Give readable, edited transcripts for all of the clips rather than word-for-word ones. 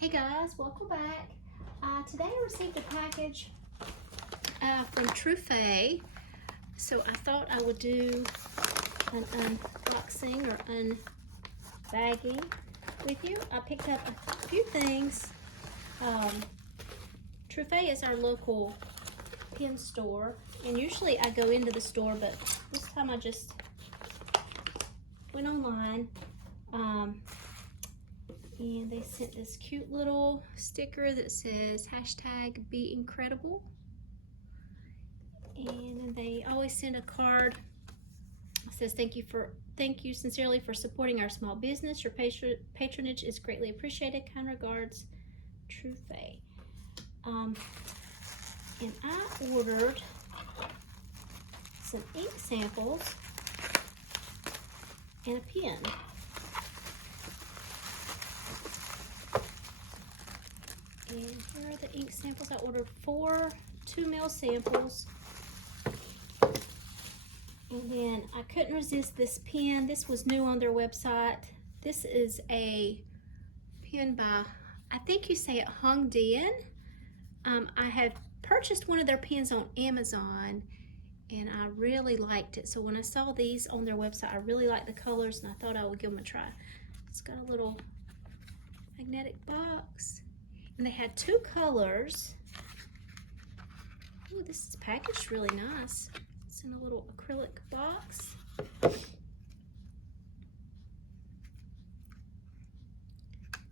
Hey guys, welcome back. Today I received a package from Truphae, so I thought I would do an unboxing or unbagging with you. I picked up a few things. Truphae is our local pen store, and usually I go into the store, but this time I just went online. And they sent this cute little sticker that says #BeIncredible. And they always send a card that says thank you sincerely for supporting our small business. Your patronage is greatly appreciated. Kind regards, Truphae. And I ordered some ink samples and a pen. And here are the ink samples. I ordered 4 2 ml samples. And then I couldn't resist this pen. This was new on their website. This is a pen by, I think you say it, Hongdian. I have purchased one of their pens on Amazon and I really liked it. So when I saw these on their website, I really liked the colors and I thought I would give them a try. It's got a little magnetic box. And they had 2 colors. Ooh, this is packaged really nice. It's in a little acrylic box.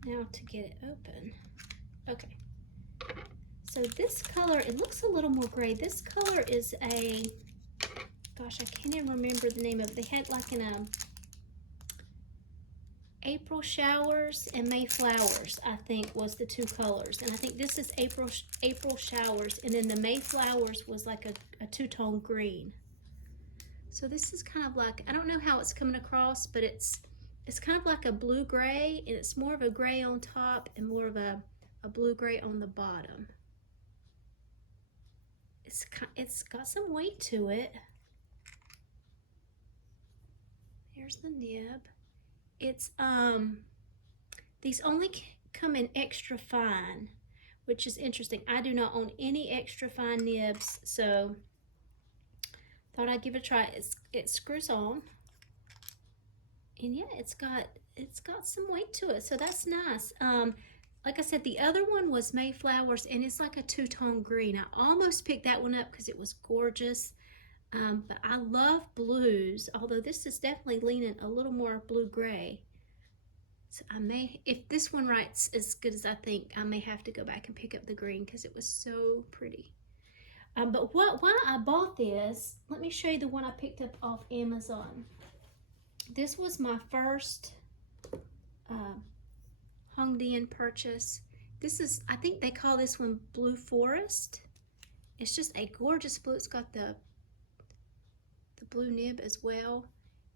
Now to get it open. Okay. So this color, it looks a little more gray. This color is a, gosh, I can't even remember the name of it. They had like an April Showers and May Flowers, I think, was the 2 colors. And I think this is April Showers, and then the May Flowers was like a 2-tone green. So this is kind of like, I don't know how it's coming across, but it's kind of like a blue-gray, and it's more of a gray on top and more of a blue-gray on the bottom. It's got some weight to it. Here's the nib. It's these only come in extra fine, which is interesting. I do not own any extra fine nibs, so thought I'd give it a try. It screws on, and yeah, it's got some weight to it, so that's nice. Like I said, the other one was Mayflowers, and it's like a 2-tone green. I almost picked that one up because it was gorgeous. But I love blues, although this is definitely leaning a little more blue-gray. So I may, if this one writes as good as I think, I may have to go back and pick up the green because it was so pretty. But why I bought this, let me show you the one I picked up off Amazon. This was my first Hongdian purchase. This is, I think they call this one Blue Forest. It's just a gorgeous blue. It's got the blue nib as well,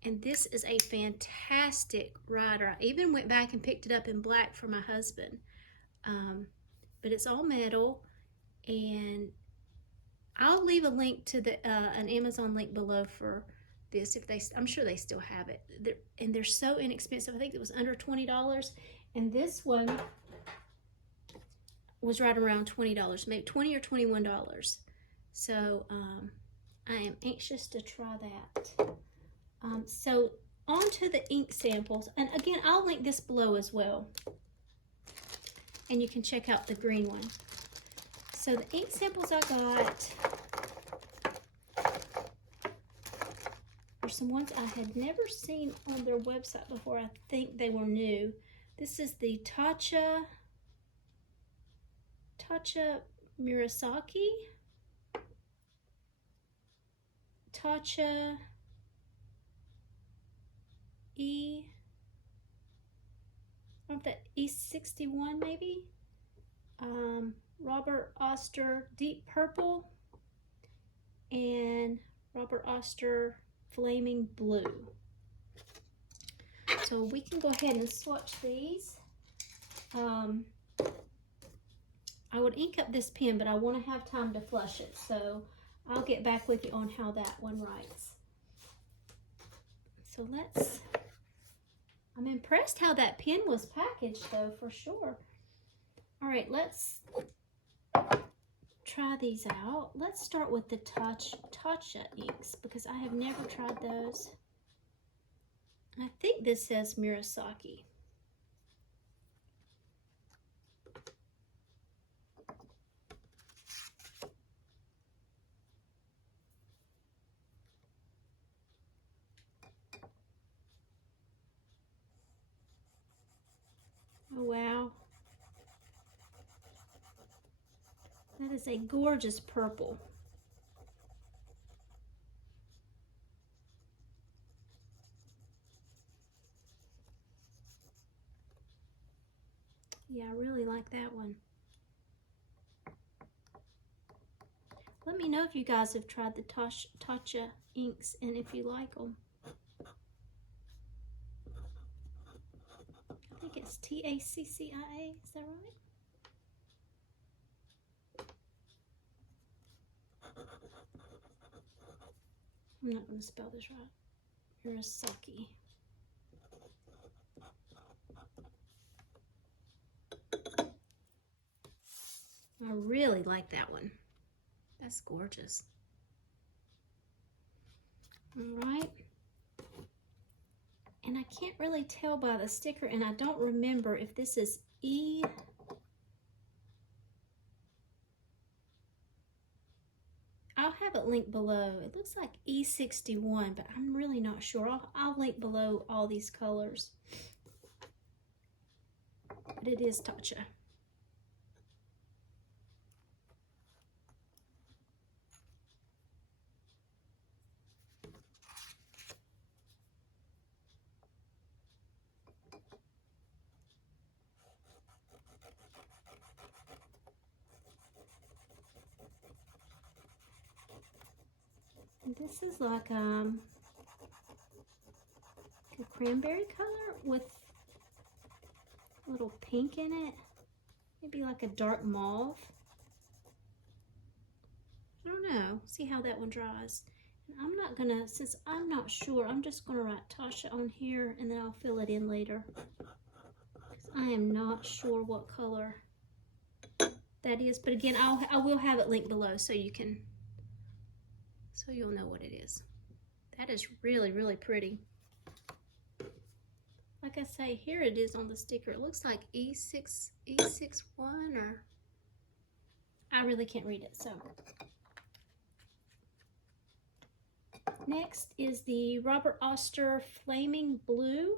and this is a fantastic writer. I even went back and picked it up in black for my husband, but it's all metal, and I'll leave a link to the an Amazon link below for this. If they, I'm sure they still have it. They're so inexpensive. I think it was under $20, and this one was right around $20, maybe $20 or $21. So I am anxious to try that. So on to the ink samples. And again, I'll link this below as well. And you can check out the green one. So the ink samples I got are some ones I had never seen on their website before. I think they were new. This is the Taccia Murasaki. Taccia E, I don't know if that E61 maybe. Robert Oster Deep Purple and Robert Oster Flaming Blue. So we can go ahead and swatch these. I would ink up this pen, but I want to have time to flush it, so I'll get back with you on how that one writes. So I'm impressed how that pen was packaged though, for sure. All right, let's try these out. Let's start with the Tatcha inks because I have never tried those. I think this says Murasaki. Oh, wow. That is a gorgeous purple. Yeah, I really like that one. Let me know if you guys have tried the Tatcha inks and if you like them. I think it's Taccia, is that right? I'm not going to spell this right. Murasaki. I really like that one. That's gorgeous. All right. And I can't really tell by the sticker, and I don't remember if this is E. I'll have it linked below. It looks like E61, but I'm really not sure. I'll link below all these colors. But it is Tatcha. This is like a cranberry color with a little pink in it. Maybe like a dark mauve. I don't know. See how that one dries. And I'm not gonna, since I'm not sure, I'm just gonna write Tatcha on here and then I'll fill it in later. Because I am not sure what color that is. But again, I will have it linked below so you can, so you'll know what it is. That is really, really pretty. Like I say, here it is on the sticker. It looks like E61 or I really can't read it, so. Next is the Robert Oster Flaming Blue.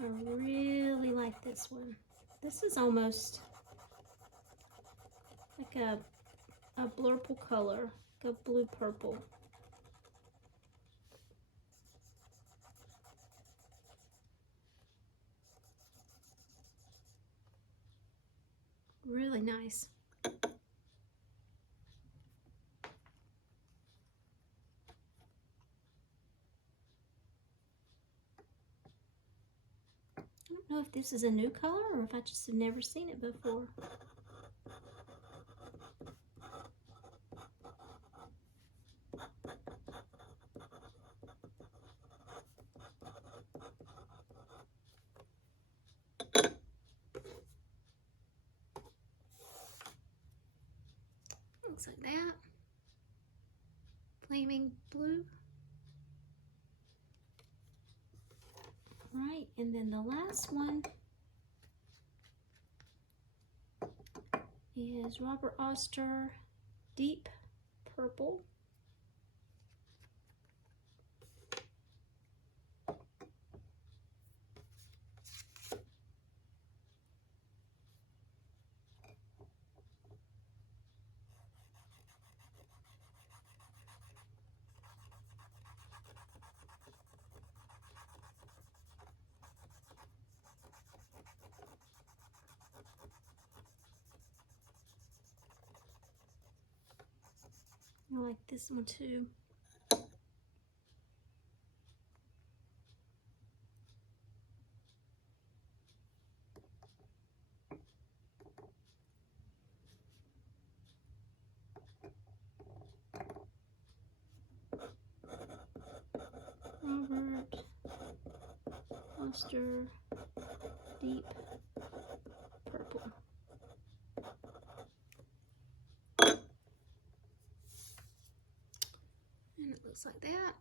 I really like this one. This is almost like a blurple color, like a blue purple. Really nice. I don't know if this is a new color or if I just have never seen it before. Looks like that. Flaming blue. Right, and then the last one is Robert Oster Deep Purple. I like this one too. Robert Oster Deep Purple. And it looks like that.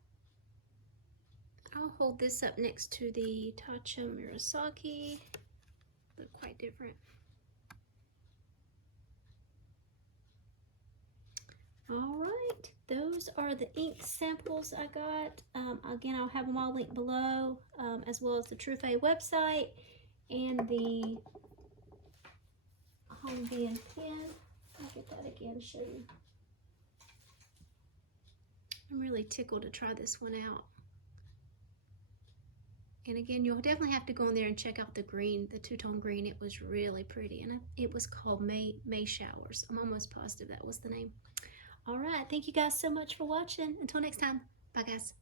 I'll hold this up next to the Taccia Murasaki. Look quite different. All right, those are the ink samples I got. Again, I'll have them all linked below, as well as the Truphae website and the Hongdian pen. I'll get that again, show you. I'm really tickled to try this one out. And again, you'll definitely have to go in there and check out the green, the two-tone green. It was really pretty, and it was called May Showers. I'm almost positive that was the name. All right, thank you guys so much for watching. Until next time, bye guys.